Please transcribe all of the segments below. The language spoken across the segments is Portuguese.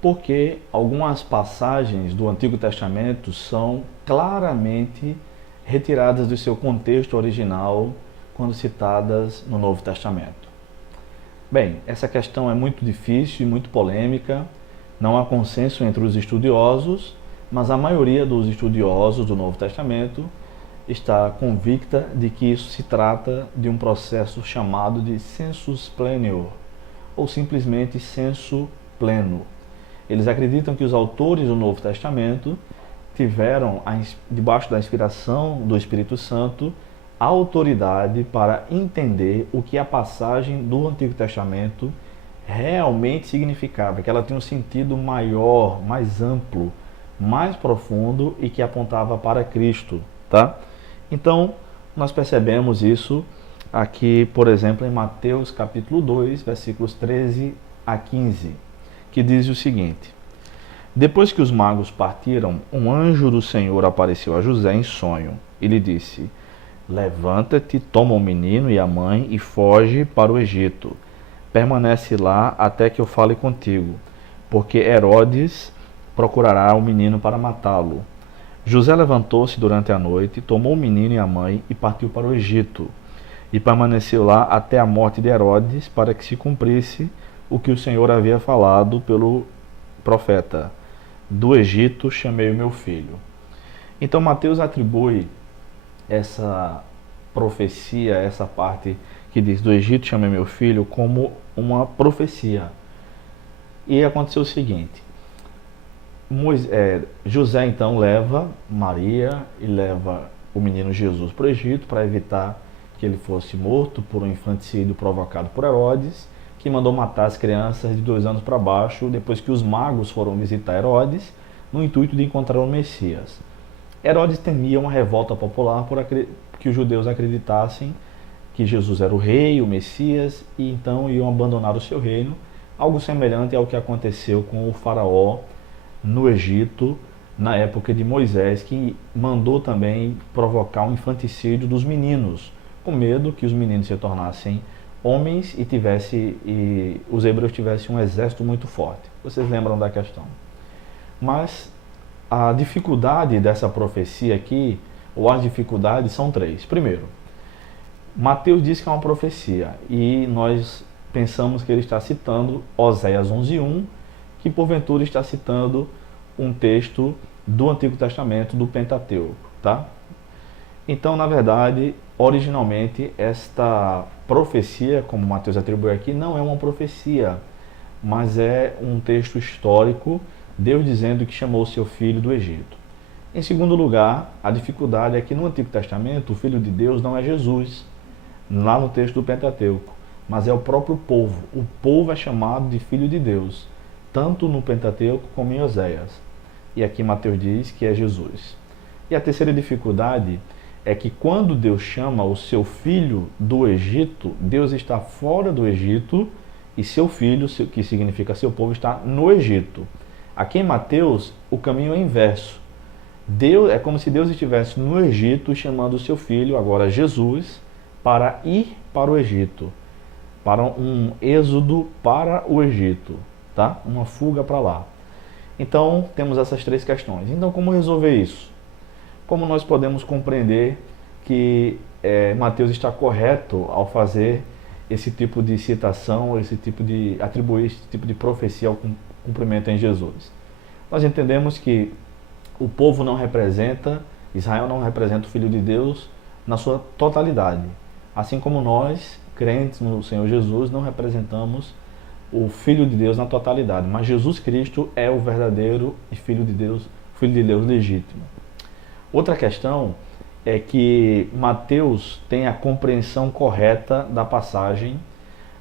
porque algumas passagens do Antigo Testamento são claramente retiradas do seu contexto original quando citadas no Novo Testamento. Bem, essa questão é muito difícil e muito polêmica, não há consenso entre os estudiosos, mas a maioria dos estudiosos do Novo Testamento está convicta de que isso se trata de um processo chamado de sensus plenior, ou simplesmente senso pleno. Eles acreditam que os autores do Novo Testamento tiveram, debaixo da inspiração do Espírito Santo, a autoridade para entender o que a passagem do Antigo Testamento realmente significava, que ela tinha um sentido maior, mais amplo, mais profundo e que apontava para Cristo, tá? Então, nós percebemos isso aqui, por exemplo, em Mateus capítulo 2, versículos 13 a 15, que diz o seguinte: Depois que os magos partiram, um anjo do Senhor apareceu a José em sonho e lhe disse: Levanta-te, toma o menino e a mãe e foge para o Egito. Permanece lá até que eu fale contigo, porque Herodes procurará o menino para matá-lo. José levantou-se durante a noite, tomou o menino e a mãe e partiu para o Egito. E permaneceu lá até a morte de Herodes, para que se cumprisse o que o Senhor havia falado pelo profeta: Do Egito chamei o meu filho. Então Mateus atribui essa profecia, essa parte que diz do Egito chamei meu filho, como uma profecia. E aconteceu o seguinte: José então leva Maria e leva o menino Jesus para o Egito para evitar que ele fosse morto por um infanticídio provocado por Herodes, que mandou matar as crianças de 2 anos para baixo, depois que os magos foram visitar Herodes, no intuito de encontrar o Messias. Herodes temia uma revolta popular por que os judeus acreditassem que Jesus era o rei, o Messias, e então iam abandonar o seu reino, algo semelhante ao que aconteceu com o faraó no Egito, na época de Moisés, que mandou também provocar um infanticídio dos meninos, com medo que os meninos se tornassem homens e os hebreus tivessem um exército muito forte. Vocês lembram da questão? Mas a dificuldade dessa profecia aqui, ou as dificuldades, são 3. Primeiro, Mateus diz que é uma profecia, e nós pensamos que ele está citando Oséias 11:1, que porventura está citando um texto do Antigo Testamento, do Pentateuco, tá? Então, na verdade, originalmente, esta profecia, como Mateus atribui aqui, não é uma profecia, mas é um texto histórico, Deus dizendo que chamou seu filho do Egito. Em segundo lugar, a dificuldade é que no Antigo Testamento, o Filho de Deus não é Jesus, lá no texto do Pentateuco, mas é o próprio povo. O povo é chamado de Filho de Deus, tanto no Pentateuco como em Oséias. E aqui Mateus diz que é Jesus. E a terceira dificuldade é que quando Deus chama o seu filho do Egito, Deus está fora do Egito e seu filho, que significa seu povo, está no Egito. Aqui em Mateus, o caminho é inverso. É como se Deus estivesse no Egito chamando o seu filho, agora Jesus, para ir para o Egito, para um êxodo para o Egito, tá? Uma fuga para lá. Então, temos essas 3 questões. Então, como resolver isso? Como nós podemos compreender que Mateus está correto ao fazer esse tipo de citação, atribuir esse tipo de profecia ao cumprimento em Jesus? Nós entendemos que o povo não representa, Israel não representa o Filho de Deus na sua totalidade. Assim como nós, crentes no Senhor Jesus, não representamos o Filho de Deus na totalidade, mas Jesus Cristo é o verdadeiro Filho de Deus legítimo. Outra questão é que Mateus tem a compreensão correta da passagem,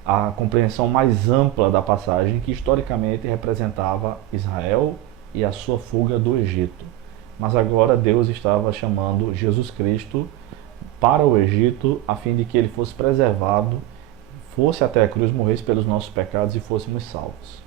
a compreensão mais ampla da passagem, que historicamente representava Israel e a sua fuga do Egito. Mas agora Deus estava chamando Jesus Cristo para o Egito, a fim de que ele fosse preservado, fosse até a cruz, morresse pelos nossos pecados e fôssemos salvos.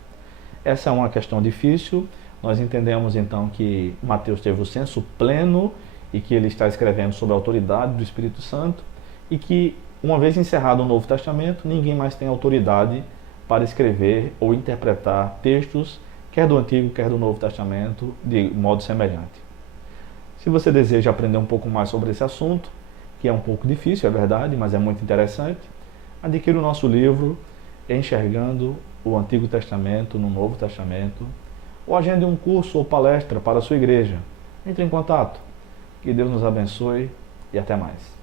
Essa é uma questão difícil. Nós entendemos então que Mateus teve o senso pleno e que ele está escrevendo sob a autoridade do Espírito Santo, e que, uma vez encerrado o Novo Testamento, ninguém mais tem autoridade para escrever ou interpretar textos quer do Antigo, quer do Novo Testamento, de modo semelhante. Se você deseja aprender um pouco mais sobre esse assunto, que é um pouco difícil, é verdade, mas é muito interessante, adquira o nosso livro Enxergando o Antigo Testamento no Novo Testamento, ou agende um curso ou palestra para a sua igreja. Entre em contato. Que Deus nos abençoe e até mais.